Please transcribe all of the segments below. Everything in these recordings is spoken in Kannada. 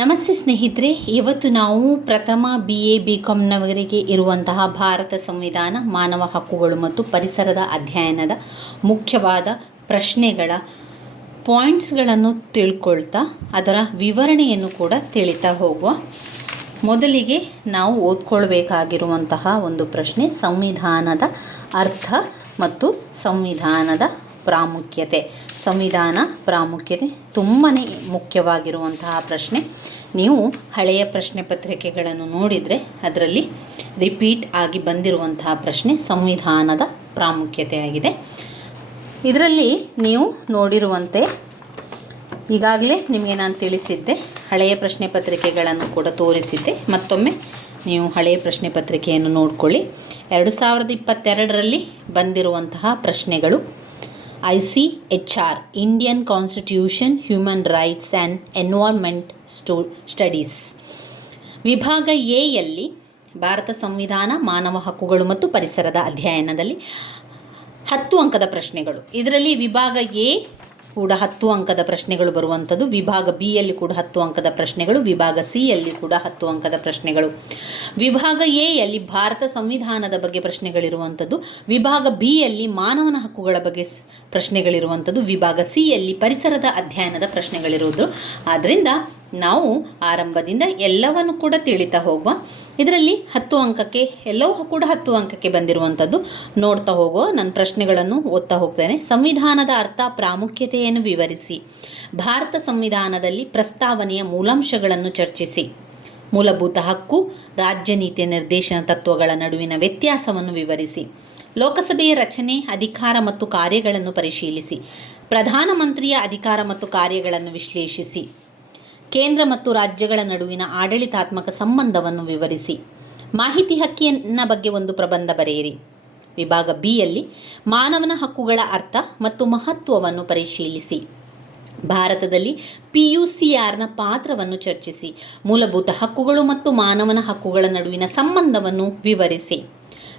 ನಮಸ್ತೆ ಸ್ನೇಹಿತರೆ, ಇವತ್ತು ನಾವು ಪ್ರಥಮ ಬಿ ಎ ಬಿ ಕಾಮ್ನವರಿಗೆ ಇರುವಂತಹ ಭಾರತ ಸಂವಿಧಾನ, ಮಾನವ ಹಕ್ಕುಗಳು ಮತ್ತು ಪರಿಸರದ ಅಧ್ಯಯನದ ಮುಖ್ಯವಾದ ಪ್ರಶ್ನೆಗಳ ಪಾಯಿಂಟ್ಸ್ಗಳನ್ನು ತಿಳ್ಕೊಳ್ತಾ, ಅದರ ವಿವರಣೆಯನ್ನು ಕೂಡ ತಿಳಿತಾ ಹೋಗುವ. ಮೊದಲಿಗೆ ನಾವು ಓದ್ಕೊಳ್ಬೇಕಾಗಿರುವಂತಹ ಒಂದು ಪ್ರಶ್ನೆ, ಸಂವಿಧಾನದ ಅರ್ಥ ಮತ್ತು ಸಂವಿಧಾನದ ಪ್ರಾಮುಖ್ಯತೆ. ಸಂವಿಧಾನ ಪ್ರಾಮುಖ್ಯತೆ ತುಂಬಾ ಮುಖ್ಯವಾಗಿರುವಂತಹ ಪ್ರಶ್ನೆ. ನೀವು ಹಳೆಯ ಪ್ರಶ್ನೆ ಪತ್ರಿಕೆಗಳನ್ನು ನೋಡಿದರೆ ಅದರಲ್ಲಿ ರಿಪೀಟ್ ಆಗಿ ಬಂದಿರುವಂತಹ ಪ್ರಶ್ನೆ ಸಂವಿಧಾನದ ಪ್ರಾಮುಖ್ಯತೆಯಾಗಿದೆ ಇದರಲ್ಲಿ ನೀವು ನೋಡಿರುವಂತೆ ಈಗಾಗಲೇ ನಿಮಗೆ ನಾನು ತಿಳಿಸಿದ್ದೆ, ಹಳೆಯ ಪ್ರಶ್ನೆ ಪತ್ರಿಕೆಗಳನ್ನು ಕೂಡ ತೋರಿಸಿದ್ದೆ. ಮತ್ತೊಮ್ಮೆ ನೀವು ಹಳೆಯ ಪ್ರಶ್ನೆ ಪತ್ರಿಕೆಯನ್ನು ನೋಡಿಕೊಳ್ಳಿ. ಎರಡು ಸಾವಿರದ ಇಪ್ಪತ್ತೆರಡರಲ್ಲಿ ಬಂದಿರುವಂತಹ ಪ್ರಶ್ನೆಗಳು I C H R Indian constitution human rights and environment ಸ್ಟೂ studies ವಿಭಾಗ ಎಯಲ್ಲಿ ಭಾರತ ಸಂವಿಧಾನ, ಮಾನವ ಹಕ್ಕುಗಳು ಮತ್ತು ಪರಿಸರದ ಅಧ್ಯಯನದಲ್ಲಿ ಹತ್ತು ಅಂಕದ ಪ್ರಶ್ನೆಗಳು. ಇದರಲ್ಲಿ ವಿಭಾಗ ಎ ಕೂಡ ಹತ್ತು ಅಂಕದ ಪ್ರಶ್ನೆಗಳು ಬರುವಂಥದ್ದು. ವಿಭಾಗ ಬಿ ಯಲ್ಲಿ ಕೂಡ ಹತ್ತು ಅಂಕದ ಪ್ರಶ್ನೆಗಳು, ವಿಭಾಗ ಸಿ ಯಲ್ಲಿ ಕೂಡ ಹತ್ತು ಅಂಕದ ಪ್ರಶ್ನೆಗಳು. ವಿಭಾಗ ಎ ಯಲ್ಲಿ ಭಾರತ ಸಂವಿಧಾನದ ಬಗ್ಗೆ ಪ್ರಶ್ನೆಗಳಿರುವಂಥದ್ದು. ವಿಭಾಗ ಬಿ ಯಲ್ಲಿ ಮಾನವನ ಹಕ್ಕುಗಳ ಬಗ್ಗೆ ಪ್ರಶ್ನೆಗಳಿರುವಂಥದ್ದು. ವಿಭಾಗ ಸಿ ಯಲ್ಲಿ ಪರಿಸರದ ಅಧ್ಯಯನದ ಪ್ರಶ್ನೆಗಳಿರುವುದು. ಆದ್ದರಿಂದ ನಾವು ಆರಂಭದಿಂದ ಎಲ್ಲವನ್ನು ಕೂಡ ತಿಳಿತಾ ಹೋಗುವ. ಇದರಲ್ಲಿ ಹತ್ತು ಅಂಕಕ್ಕೆ, ಎಲ್ಲವೂ ಕೂಡ ಹತ್ತು ಅಂಕಕ್ಕೆ ಬಂದಿರುವಂಥದ್ದು. ನೋಡ್ತಾ ಹೋಗುವ, ನನ್ನ ಪ್ರಶ್ನೆಗಳನ್ನು ಓದ್ತಾ ಹೋಗ್ತೇನೆ. ಸಂವಿಧಾನದ ಅರ್ಥ, ಪ್ರಾಮುಖ್ಯತೆಯನ್ನು ವಿವರಿಸಿ. ಭಾರತ ಸಂವಿಧಾನದಲ್ಲಿ ಪ್ರಸ್ತಾವನೆಯ ಮೂಲಾಂಶಗಳನ್ನು ಚರ್ಚಿಸಿ. ಮೂಲಭೂತ ಹಕ್ಕು, ರಾಜ್ಯ ನೀತಿಯ ನಿರ್ದೇಶನ ತತ್ವಗಳ ನಡುವಿನ ವ್ಯತ್ಯಾಸವನ್ನು ವಿವರಿಸಿ. ಲೋಕಸಭೆಯ ರಚನೆ, ಅಧಿಕಾರ ಮತ್ತು ಕಾರ್ಯಗಳನ್ನು ಪರಿಶೀಲಿಸಿ. ಪ್ರಧಾನಮಂತ್ರಿಯ ಅಧಿಕಾರ ಮತ್ತು ಕಾರ್ಯಗಳನ್ನು ವಿಶ್ಲೇಷಿಸಿ. ಕೇಂದ್ರ ಮತ್ತು ರಾಜ್ಯಗಳ ನಡುವಿನ ಆಡಳಿತಾತ್ಮಕ ಸಂಬಂಧವನ್ನು ವಿವರಿಸಿ. ಮಾಹಿತಿ ಹಕ್ಕಿಯನ್ನ ಬಗ್ಗೆ ಒಂದು ಪ್ರಬಂಧ ಬರೆಯಿರಿ. ವಿಭಾಗ ಬಿ ಯಲ್ಲಿ, ಮಾನವನ ಹಕ್ಕುಗಳ ಅರ್ಥ ಮತ್ತು ಮಹತ್ವವನ್ನು ಪರಿಶೀಲಿಸಿ. ಭಾರತದಲ್ಲಿ ಪಿ ಯು ಸಿ ಪಾತ್ರವನ್ನು ಚರ್ಚಿಸಿ. ಮೂಲಭೂತ ಹಕ್ಕುಗಳು ಮತ್ತು ಮಾನವನ ಹಕ್ಕುಗಳ ನಡುವಿನ ಸಂಬಂಧವನ್ನು ವಿವರಿಸಿ.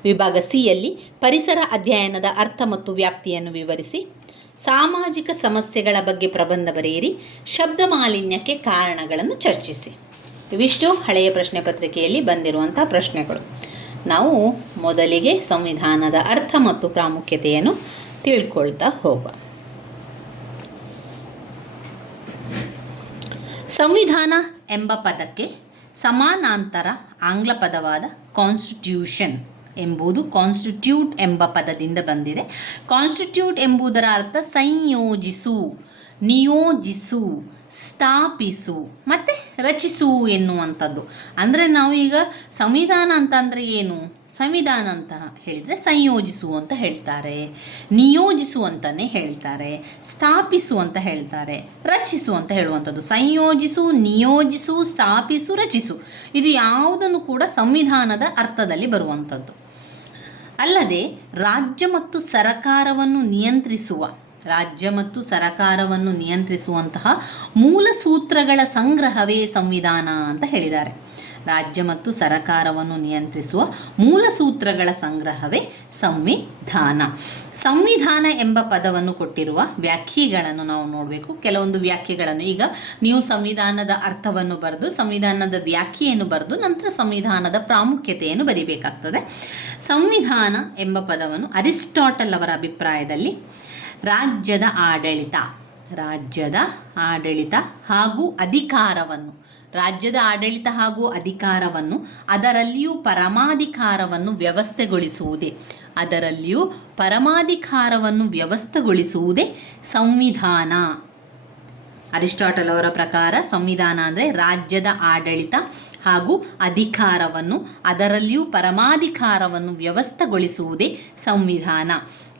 ವಿಭಾಗ ಸಿಯಲ್ಲಿ ಪರಿಸರ ಅಧ್ಯಯನದ ಅರ್ಥ ಮತ್ತು ವ್ಯಾಪ್ತಿಯನ್ನು ವಿವರಿಸಿ. ಸಾಮಾಜಿಕ ಸಮಸ್ಯೆಗಳ ಬಗ್ಗೆ ಪ್ರಬಂಧ ಬರೆಯಿರಿ, ಶಬ್ದ ಮಾಲಿನ್ಯಕ್ಕೆ ಕಾರಣಗಳನ್ನು ಚರ್ಚಿಸಿ. ಇವಿಷ್ಟು ಹಳೆಯ ಪ್ರಶ್ನೆ ಪತ್ರಿಕೆಯಲ್ಲಿ ಬಂದಿರುವಂಥ ಪ್ರಶ್ನೆಗಳು. ನಾವು ಮೊದಲಿಗೆ ಸಂವಿಧಾನದ ಅರ್ಥ ಮತ್ತು ಪ್ರಾಮುಖ್ಯತೆಯನ್ನು ತಿಳ್ಕೊಳ್ತಾ ಹೋಗುವ. ಸಂವಿಧಾನ ಎಂಬ ಪದಕ್ಕೆ ಸಮಾನಾಂತರ ಆಂಗ್ಲ ಪದವಾದ ಕಾನ್ಸ್ಟಿಟ್ಯೂಷನ್ ಎಂಬುದು ಕಾನ್ಸ್ಟಿಟ್ಯೂಟ್ ಎಂಬ ಪದದಿಂದ ಬಂದಿದೆ. ಕಾನ್ಸ್ಟಿಟ್ಯೂಟ್ ಎಂಬುದರ ಅರ್ಥ ಸಂಯೋಜಿಸು, ನಿಯೋಜಿಸು, ಸ್ಥಾಪಿಸು, ಮತ್ತು ರಚಿಸು ಎನ್ನುವಂಥದ್ದು. ಅಂದರೆ ಈಗ ಸಂವಿಧಾನ ಅಂತಂದರೆ ಏನು? ಸಂವಿಧಾನ ಅಂತ ಹೇಳಿದರೆ ಸಂಯೋಜಿಸು ಅಂತ ಹೇಳ್ತಾರೆ. ನಿಯೋಜಿಸು ಅಂತಲೇ ಹೇಳ್ತಾರೆ. ಸ್ಥಾಪಿಸು ಅಂತ ಹೇಳ್ತಾರೆ. ರಚಿಸು ಅಂತ ಹೇಳುವಂಥದ್ದು. ಸಂಯೋಜಿಸು, ನಿಯೋಜಿಸು, ಸ್ಥಾಪಿಸು, ರಚಿಸು. ಇದು ಯಾವುದನ್ನು ಕೂಡ ಸಂವಿಧಾನದ ಅರ್ಥದಲ್ಲಿ ಬರುವಂಥದ್ದು. ಅಲ್ಲದೆ ರಾಜ್ಯ ಮತ್ತು ಸರಕಾರವನ್ನು ನಿಯಂತ್ರಿಸುವ, ರಾಜ್ಯ ಮತ್ತು ಸರಕಾರವನ್ನು ನಿಯಂತ್ರಿಸುವಂತಹ ಮೂಲ ಸೂತ್ರಗಳ ಸಂಗ್ರಹವೇ ಸಂವಿಧಾನ ಅಂತ ಹೇಳಿದ್ದಾರೆ. ರಾಜ್ಯ ಮತ್ತು ಸರಕಾರವನ್ನು ನಿಯಂತ್ರಿಸುವ ಮೂಲ ಸೂತ್ರಗಳ ಸಂಗ್ರಹವೇ ಸಂವಿಧಾನ. ಸಂವಿಧಾನ ಎಂಬ ಪದವನ್ನು ಕೊಟ್ಟಿರುವ ವ್ಯಾಖ್ಯೆಗಳನ್ನು ನಾವು ನೋಡಬೇಕು. ಕೆಲವೊಂದು ವ್ಯಾಖ್ಯೆಗಳನ್ನು ಈಗ ನೀವು ಸಂವಿಧಾನದ ಅರ್ಥವನ್ನು ಬರೆದು, ಸಂವಿಧಾನದ ವ್ಯಾಖ್ಯೆಯನ್ನು ಬರೆದು, ನಂತರ ಸಂವಿಧಾನದ ಪ್ರಾಮುಖ್ಯತೆಯನ್ನು ಬರಿಬೇಕಾಗ್ತದೆ. ಸಂವಿಧಾನ ಎಂಬ ಪದವನ್ನು ಅರಿಸ್ಟಾಟಲ್ ಅವರ ಅಭಿಪ್ರಾಯದಲ್ಲಿ ರಾಜ್ಯದ ಆಡಳಿತ ರಾಜ್ಯದ ಆಡಳಿತ ಹಾಗೂ ಅಧಿಕಾರವನ್ನು ರಾಜ್ಯದ ಆಡಳಿತ ಹಾಗೂ ಅಧಿಕಾರವನ್ನು, ಅದರಲ್ಲಿಯೂ ಪರಮಾಧಿಕಾರವನ್ನು ವ್ಯವಸ್ಥೆಗೊಳಿಸುವುದೇ? ಅದರಲ್ಲಿಯೂ ಪರಮಾಧಿಕಾರವನ್ನು ವ್ಯವಸ್ಥೆಗೊಳಿಸುವುದೇ ಸಂವಿಧಾನ. ಅರಿಸ್ಟಾಟಲ್ ಅವರ ಪ್ರಕಾರ ಸಂವಿಧಾನ ಅಂದರೆ ರಾಜ್ಯದ ಆಡಳಿತ ಹಾಗೂ ಅಧಿಕಾರವನ್ನು, ಅದರಲ್ಲಿಯೂ ಪರಮಾಧಿಕಾರವನ್ನು ವ್ಯವಸ್ಥೆಗೊಳಿಸುವುದೇ ಸಂವಿಧಾನ.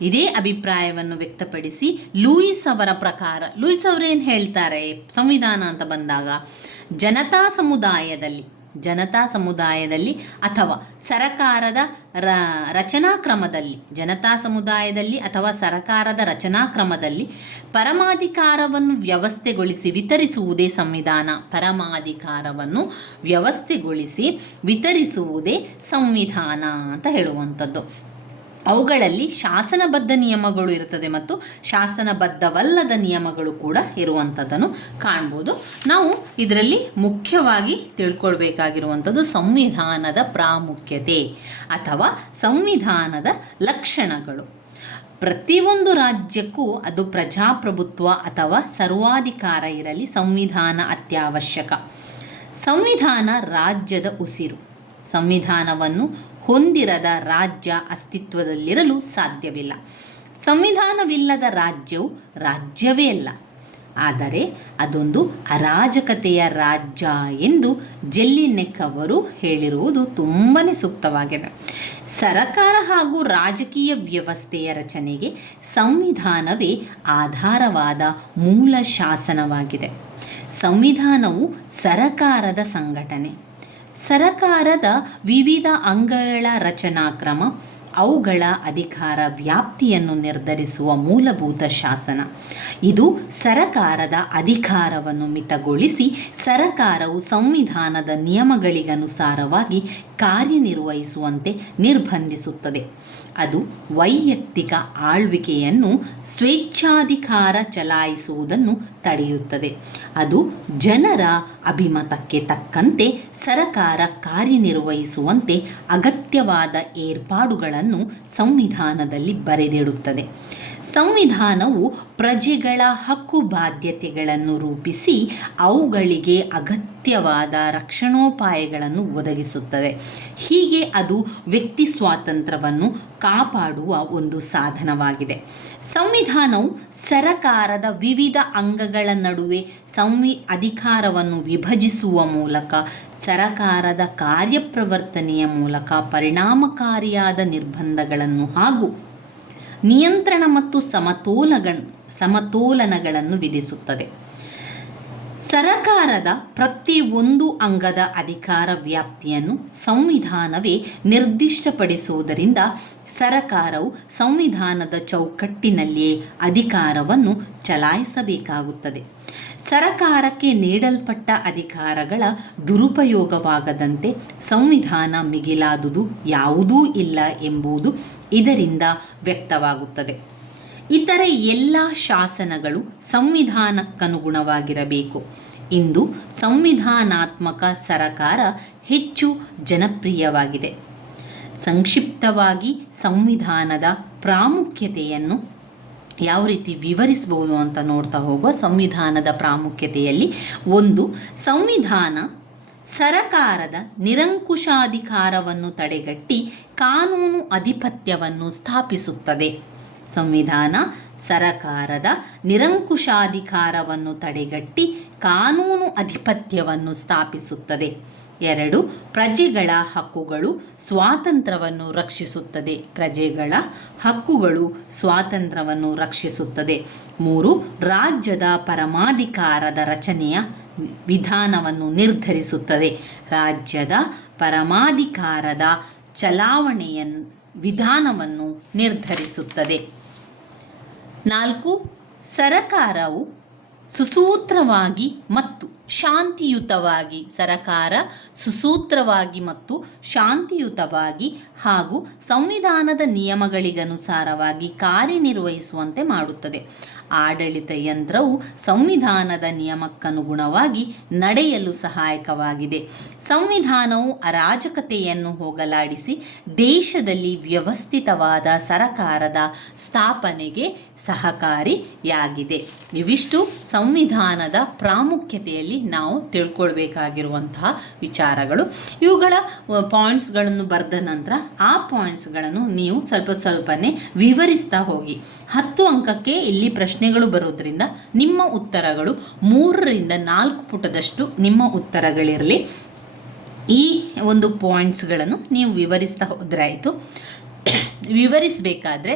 ಇದೇ ಅಭಿಪ್ರಾಯವನ್ನು ವ್ಯಕ್ತಪಡಿಸಿ ಲೂಯಿಸ್ ಅವರ ಪ್ರಕಾರ, ಲೂಯಿಸ್ ಅವರೇನು ಹೇಳ್ತಾರೆ? ಸಂವಿಧಾನ ಅಂತ ಬಂದಾಗ ಜನತಾ ಸಮುದಾಯದಲ್ಲಿ ಜನತಾ ಸಮುದಾಯದಲ್ಲಿ ಅಥವಾ ಸರಕಾರದ ರ, ರಚನಾ ಕ್ರಮದಲ್ಲಿ, ಜನತಾ ಸಮುದಾಯದಲ್ಲಿ ಅಥವಾ ಸರಕಾರದ ರಚನಾ ಕ್ರಮದಲ್ಲಿ ಪರಮಾಧಿಕಾರವನ್ನು ವ್ಯವಸ್ಥೆಗೊಳಿಸಿ ವಿತರಿಸುವುದೇ ಸಂವಿಧಾನ. ಪರಮಾಧಿಕಾರವನ್ನು ವ್ಯವಸ್ಥೆಗೊಳಿಸಿ ವಿತರಿಸುವುದೇ ಸಂವಿಧಾನ ಅಂತ ಹೇಳುವಂಥದ್ದು. ಅವುಗಳಲ್ಲಿ ಶಾಸನಬದ್ಧ ನಿಯಮಗಳು ಇರುತ್ತದೆ ಮತ್ತು ಶಾಸನಬದ್ಧವಲ್ಲದ ನಿಯಮಗಳು ಕೂಡ ಇರುವಂಥದ್ದನ್ನು ಕಾಣ್ಬೋದು. ನಾವು ಇದರಲ್ಲಿ ಮುಖ್ಯವಾಗಿ ತಿಳ್ಕೊಳ್ಬೇಕಾಗಿರುವಂಥದ್ದು ಸಂವಿಧಾನದ ಪ್ರಾಮುಖ್ಯತೆ ಅಥವಾ ಸಂವಿಧಾನದ ಲಕ್ಷಣಗಳು. ಪ್ರತಿಯೊಂದು ರಾಜ್ಯಕ್ಕೂ ಅದು ಪ್ರಜಾಪ್ರಭುತ್ವ ಅಥವಾ ಸರ್ವಾಧಿಕಾರ ಇರಲಿ ಸಂವಿಧಾನ ಅತ್ಯವಶ್ಯಕ. ಸಂವಿಧಾನ ರಾಜ್ಯದ ಉಸಿರು. ಸಂವಿಧಾನವನ್ನು ಹೊಂದಿರದ ರಾಜ್ಯ ಅಸ್ತಿತ್ವದಲ್ಲಿರಲು ಸಾಧ್ಯವಿಲ್ಲ. ಸಂವಿಧಾನವಿಲ್ಲದ ರಾಜ್ಯವು ರಾಜ್ಯವೇ ಅಲ್ಲ. ಆದರೆ ಅದೊಂದು ಅರಾಜಕತೆಯ ರಾಜ್ಯ ಎಂದು ಜೆಲ್ಲಿನೆಕ್ ಅವರು ಹೇಳಿರುವುದು ತುಂಬಾ ಸೂಕ್ತವಾಗಿದೆ. ಸರಕಾರ ಹಾಗೂ ರಾಜಕೀಯ ವ್ಯವಸ್ಥೆಯ ರಚನೆಗೆ ಸಂವಿಧಾನವೇ ಆಧಾರವಾದ ಮೂಲ ಶಾಸನವಾಗಿದೆ. ಸಂವಿಧಾನವು ಸರಕಾರದ ಸಂಘಟನೆ. ಸರಕಾರದ ವಿವಿಧ ಅಂಗಗಳ ರಚನಾಕ್ರಮ, ಅವುಗಳ ಅಧಿಕಾರ ವ್ಯಾಪ್ತಿಯನ್ನು ನಿರ್ಧರಿಸುವ ಮೂಲಭೂತ ಶಾಸನ. ಇದು ಸರಕಾರದ ಅಧಿಕಾರವನ್ನು ಮಿತಗೊಳಿಸಿ, ಸರಕಾರವು ಸಂವಿಧಾನದ ನಿಯಮಗಳಿಗನುಸಾರವಾಗಿ ಕಾರ್ಯನಿರ್ವಹಿಸುವಂತೆ ನಿರ್ಬಂಧಿಸುತ್ತದೆ. ಅದು ವೈಯಕ್ತಿಕ ಆಳ್ವಿಕೆಯನ್ನು ಸ್ವೇಚ್ಛಾಧಿಕಾರ ಚಲಾಯಿಸುವುದನ್ನು ತಡೆಯುತ್ತದೆ. ಅದು ಜನರ ಅಭಿಮತಕ್ಕೆ ತಕ್ಕಂತೆ ಸರಕಾರ ಕಾರ್ಯನಿರ್ವಹಿಸುವಂತೆ ಅಗತ್ಯವಾದ ಏರ್ಪಾಡುಗಳನ್ನು ಸಂವಿಧಾನದಲ್ಲಿ ಬರೆದಿಡುತ್ತದೆ. ಸಂವಿಧಾನವು ಪ್ರಜೆಗಳ ಹಕ್ಕು ಬಾಧ್ಯತೆಗಳನ್ನು ರೂಪಿಸಿ ಅವುಗಳಿಗೆ ಅಗತ್ಯವಾದ ರಕ್ಷಣೋಪಾಯಗಳನ್ನು ಒದಗಿಸುತ್ತದೆ. ಹೀಗೆ ಅದು ವ್ಯಕ್ತಿ ಸ್ವಾತಂತ್ರ್ಯವನ್ನು ಕಾಪಾಡುವ ಒಂದು ಸಾಧನವಾಗಿದೆ. ಸಂವಿಧಾನವು ಸರಕಾರದ ವಿವಿಧ ಅಂಗಗಳ ನಡುವೆ ಸಂವಿ, ಅಧಿಕಾರವನ್ನು ವಿಭಜಿಸುವ ಮೂಲಕ ಸರಕಾರದ ಕಾರ್ಯಪ್ರವರ್ತನೆಯ ಮೂಲಕ ಪರಿಣಾಮಕಾರಿಯಾದ ನಿರ್ಬಂಧಗಳನ್ನು ಹಾಗೂ ನಿಯಂತ್ರಣ ಮತ್ತು ಸಮತೋಲಗ ಸಮತೋಲನಗಳನ್ನು ವಿಧಿಸುತ್ತದೆ. ಸರಕಾರದ ಪ್ರತಿಯೊಂದು ಅಂಗದ ಅಧಿಕಾರ ವ್ಯಾಪ್ತಿಯನ್ನು ಸಂವಿಧಾನವೇ ನಿರ್ದಿಷ್ಟಪಡಿಸುವುದರಿಂದ ಸರಕಾರವು ಸಂವಿಧಾನದ ಚೌಕಟ್ಟಿನಲ್ಲಿಯೇ ಅಧಿಕಾರವನ್ನು ಚಲಾಯಿಸಬೇಕಾಗುತ್ತದೆ. ಸರಕಾರಕ್ಕೆ ನೀಡಲ್ಪಟ್ಟ ಅಧಿಕಾರಗಳ ದುರುಪಯೋಗವಾಗದಂತೆ ಸಂವಿಧಾನ ಮಿಗಿಲಾದುದು ಯಾವುದೂ ಇಲ್ಲ ಎಂಬುದು ಇದರಿಂದ ವ್ಯಕ್ತವಾಗುತ್ತದೆ. ಇತರೆ ಎಲ್ಲ ಶಾಸನಗಳು ಸಂವಿಧಾನಕ್ಕನುಗುಣವಾಗಿರಬೇಕು. ಇಂದು ಸಂವಿಧಾನಾತ್ಮಕ ಸರಕಾರ ಹೆಚ್ಚು ಜನಪ್ರಿಯವಾಗಿದೆ. ಸಂಕ್ಷಿಪ್ತವಾಗಿ ಸಂವಿಧಾನದ ಪ್ರಾಮುಖ್ಯತೆಯನ್ನು ಯಾವ ರೀತಿ ವಿವರಿಸಬಹುದು ಅಂತ ನೋಡ್ತಾ ಹೋಗುವ ಸಂವಿಧಾನದ ಪ್ರಾಮುಖ್ಯತೆಯಲ್ಲಿ ಒಂದು, ಸಂವಿಧಾನ ಸರಕಾರದ ನಿರಂಕುಶಾಧಿಕಾರವನ್ನು ತಡೆಗಟ್ಟಿ ಕಾನೂನು ಅಧಿಪತ್ಯವನ್ನು ಸ್ಥಾಪಿಸುತ್ತದೆ. ಸಂವಿಧಾನ ಸರಕಾರದ ನಿರಂಕುಶಾಧಿಕಾರವನ್ನು ತಡೆಗಟ್ಟಿ ಕಾನೂನು ಅಧಿಪತ್ಯವನ್ನು ಸ್ಥಾಪಿಸುತ್ತದೆ. ಎರಡು, ಪ್ರಜೆಗಳ ಹಕ್ಕುಗಳು ಸ್ವಾತಂತ್ರ್ಯವನ್ನು ರಕ್ಷಿಸುತ್ತದೆ. ಪ್ರಜೆಗಳ ಹಕ್ಕುಗಳು ಸ್ವಾತಂತ್ರ್ಯವನ್ನು ರಕ್ಷಿಸುತ್ತದೆ. ಮೂರು, ರಾಜ್ಯದ ಪರಮಾಧಿಕಾರದ ರಚನೆಯ ವಿಧಾನವನ್ನು ನಿರ್ಧರಿಸುತ್ತದೆ. ರಾಜ್ಯದ ಪರಮಾಧಿಕಾರದ ಚಲಾವಣೆಯ ವಿಧಾನವನ್ನು ನಿರ್ಧರಿಸುತ್ತದೆ. ನಾಲ್ಕು ಸರಕಾರವು ಸುಸೂತ್ರವಾಗಿ ಮತ್ತು ಶಾಂತಿಯುತವಾಗಿ ಸರಕಾರ ಸುಸೂತ್ರವಾಗಿ ಮತ್ತು ಶಾಂತಿಯುತವಾಗಿ ಹಾಗೂ ಸಂವಿಧಾನದ ನಿಯಮಗಳಿಗನುಸಾರವಾಗಿ ಕಾರ್ಯನಿರ್ವಹಿಸುವಂತೆ ಮಾಡುತ್ತದೆ. ಆಡಳಿತ ಯಂತ್ರವು ಸಂವಿಧಾನದ ನಿಯಮಕ್ಕನುಗುಣವಾಗಿ ನಡೆಯಲು ಸಹಾಯಕವಾಗಿದೆ. ಸಂವಿಧಾನವು ಅರಾಜಕತೆಯನ್ನು ಹೋಗಲಾಡಿಸಿ ದೇಶದಲ್ಲಿ ವ್ಯವಸ್ಥಿತವಾದ ಸರಕಾರದ ಸ್ಥಾಪನೆಗೆ ಸಹಕಾರಿಯಾಗಿದೆ. ಇವಿಷ್ಟು ಸಂವಿಧಾನದ ಪ್ರಾಮುಖ್ಯತೆಯಲ್ಲಿ ನಾವು ತಿಳ್ಕೊಳ್ಬೇಕಾಗಿರುವಂತಹ ವಿಚಾರಗಳು. ಇವುಗಳ ಪಾಯಿಂಟ್ಸ್ಗಳನ್ನು ಬರೆದ ನಂತರ ಆ ಪಾಯಿಂಟ್ಸ್ಗಳನ್ನು ನೀವು ಸ್ವಲ್ಪ ಸ್ವಲ್ಪನೇ ವಿವರಿಸ್ತಾ ಹೋಗಿ. ಹತ್ತು ಅಂಕಕ್ಕೆ ಇಲ್ಲಿ ಪ್ರಶ್ನೆಗಳು ಬರೋದ್ರಿಂದ ನಿಮ್ಮ ಉತ್ತರಗಳು ಮೂರರಿಂದ ನಾಲ್ಕು ಪುಟದಷ್ಟು ನಿಮ್ಮ ಉತ್ತರಗಳಿರಲಿ. ಈ ಒಂದು ಪಾಯಿಂಟ್ಸ್ಗಳನ್ನು ನೀವು ವಿವರಿಸ್ತಾ ಹೋದ್ರೆ ಆಯಿತು ವಿವರಿಸಬೇಕಾದ್ರೆ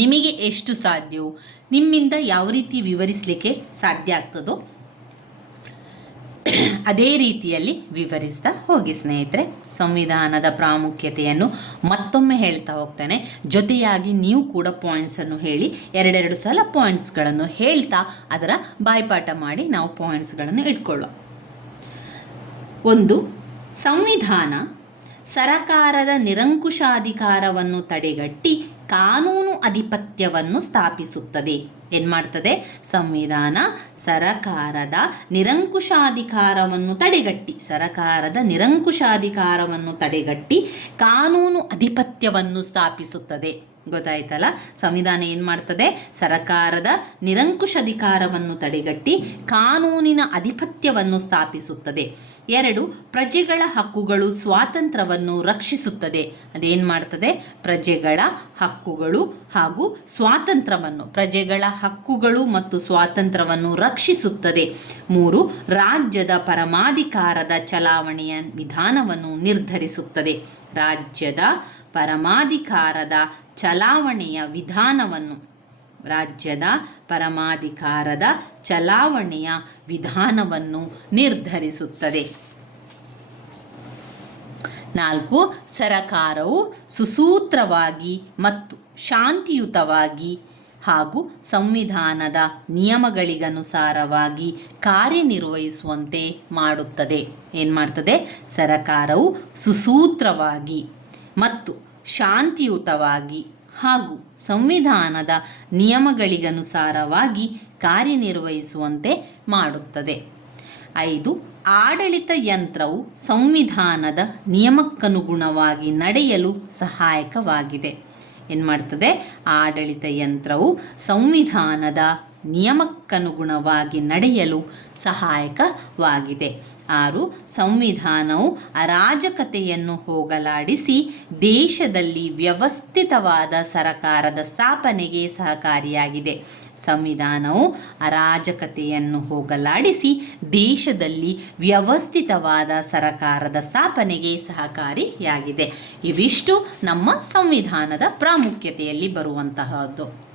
ನಿಮಗೆ ಎಷ್ಟು ಸಾಧ್ಯವೋ, ನಿಮ್ಮಿಂದ ಯಾವ ರೀತಿ ವಿವರಿಸಲಿಕ್ಕೆ ಸಾಧ್ಯ ಆಗ್ತದೋ ಅದೇ ರೀತಿಯಲ್ಲಿ ವಿವರಿಸ್ತಾ ಹೋಗಿ, ಸ್ನೇಹಿತರೆ. ಸಂವಿಧಾನದ ಪ್ರಾಮುಖ್ಯತೆಯನ್ನು ಮತ್ತೊಮ್ಮೆ ಹೇಳ್ತಾ ಹೋಗ್ತಾನೆ. ಜೊತೆಯಾಗಿ ನೀವು ಕೂಡ ಪಾಯಿಂಟ್ಸನ್ನು ಹೇಳಿ, ಎರಡೆರಡು ಸಲ ಪಾಯಿಂಟ್ಸ್ಗಳನ್ನು ಹೇಳ್ತಾ ಅದರ ಬಾಯ್ಪಾಠ ಮಾಡಿ ನಾವು ಪಾಯಿಂಟ್ಸ್ಗಳನ್ನು ಇಟ್ಕೊಳ್ಳೋ ಒಂದು, ಸಂವಿಧಾನ ಸರಕಾರದ ನಿರಂಕುಶಾಧಿಕಾರವನ್ನು ತಡೆಗಟ್ಟಿ ಕಾನೂನು ಅಧಿಪತ್ಯವನ್ನು ಸ್ಥಾಪಿಸುತ್ತದೆ. ಏನು ಮಾಡ್ತದೆ ಸಂವಿಧಾನ, ಸರಕಾರದ ನಿರಂಕುಶಾಧಿಕಾರವನ್ನು ತಡೆಗಟ್ಟಿ, ಸರಕಾರದ ನಿರಂಕುಶಾಧಿಕಾರವನ್ನು ತಡೆಗಟ್ಟಿ ಕಾನೂನು ಅಧಿಪತ್ಯವನ್ನು ಸ್ಥಾಪಿಸುತ್ತದೆ. ಗೊತ್ತಾಯ್ತಲ್ಲ? ಸಂವಿಧಾನ ಏನು ಮಾಡ್ತದೆ ಸರಕಾರದ ನಿರಂಕುಶಾಧಿಕಾರವನ್ನು ತಡೆಗಟ್ಟಿ ಕಾನೂನಿನ ಅಧಿಪತ್ಯವನ್ನು ಸ್ಥಾಪಿಸುತ್ತದೆ. ಎರಡು, ಪ್ರಜೆಗಳ ಹಕ್ಕುಗಳು ಸ್ವಾತಂತ್ರ್ಯವನ್ನು ರಕ್ಷಿಸುತ್ತದೆ. ಅದೇನು ಮಾಡ್ತದೆ? ಪ್ರಜೆಗಳ ಹಕ್ಕುಗಳು ಹಾಗೂ ಸ್ವಾತಂತ್ರ್ಯವನ್ನು, ಪ್ರಜೆಗಳ ಹಕ್ಕುಗಳು ಮತ್ತು ಸ್ವಾತಂತ್ರ್ಯವನ್ನು ರಕ್ಷಿಸುತ್ತದೆ. ಮೂರು, ರಾಜ್ಯದ ಪರಮಾಧಿಕಾರದ ಚಲಾವಣೆಯ ವಿಧಾನವನ್ನು ನಿರ್ಧರಿಸುತ್ತದೆ. ರಾಜ್ಯದ ಪರಮಾಧಿಕಾರದ ಚಲಾವಣೆಯ ವಿಧಾನವನ್ನು ರಾಜ್ಯದ ಪರಮಾಧಿಕಾರದ ಚಲಾವಣೆಯ ವಿಧಾನವನ್ನು ನಿರ್ಧರಿಸುತ್ತದೆ. ನಾಲ್ಕು, ಸರಕಾರವು ಸುಸೂತ್ರವಾಗಿ ಮತ್ತು ಶಾಂತಿಯುತವಾಗಿ ಹಾಗೂ ಸಂವಿಧಾನದ ನಿಯಮಗಳಿಗನುಸಾರವಾಗಿ ಕಾರ್ಯನಿರ್ವಹಿಸುವಂತೆ ಮಾಡುತ್ತದೆ. ಏನು ಮಾಡ್ತದೆ? ಸರಕಾರವು ಸುಸೂತ್ರವಾಗಿ ಮತ್ತು ಶಾಂತಿಯುತವಾಗಿ ಹಾಗೂ ಸಂವಿಧಾನದ ನಿಯಮಗಳಿಗನುಸಾರವಾಗಿ ಕಾರ್ಯನಿರ್ವಹಿಸುವಂತೆ ಮಾಡುತ್ತದೆ. ಐದು, ಆಡಳಿತ ಯಂತ್ರವು ಸಂವಿಧಾನದ ನಿಯಮಕ್ಕನುಗುಣವಾಗಿ ನಡೆಯಲು ಸಹಾಯಕವಾಗಿದೆ. ಏನು ಮಾಡ್ತದೆ ಆಡಳಿತ ಯಂತ್ರವು ಸಂವಿಧಾನದ ನಿಯಮಕ್ಕನುಗುಣವಾಗಿ ನಡೆಯಲು ಸಹಾಯಕವಾಗಿದೆ. ಆರು, ಸಂವಿಧಾನವು ಅರಾಜಕತೆಯನ್ನು ಹೋಗಲಾಡಿಸಿ ದೇಶದಲ್ಲಿ ವ್ಯವಸ್ಥಿತವಾದ ಸರಕಾರದ ಸ್ಥಾಪನೆಗೆ ಸಹಕಾರಿಯಾಗಿದೆ. ಸಂವಿಧಾನವು ಅರಾಜಕತೆಯನ್ನು ಹೋಗಲಾಡಿಸಿ ದೇಶದಲ್ಲಿ ವ್ಯವಸ್ಥಿತವಾದ ಸರಕಾರದ ಸ್ಥಾಪನೆಗೆ ಸಹಕಾರಿಯಾಗಿದೆ. ಇವಿಷ್ಟು ನಮ್ಮ ಸಂವಿಧಾನದ ಪ್ರಾಮುಖ್ಯತೆಯಲ್ಲಿ ಬರುವಂತಹದ್ದು.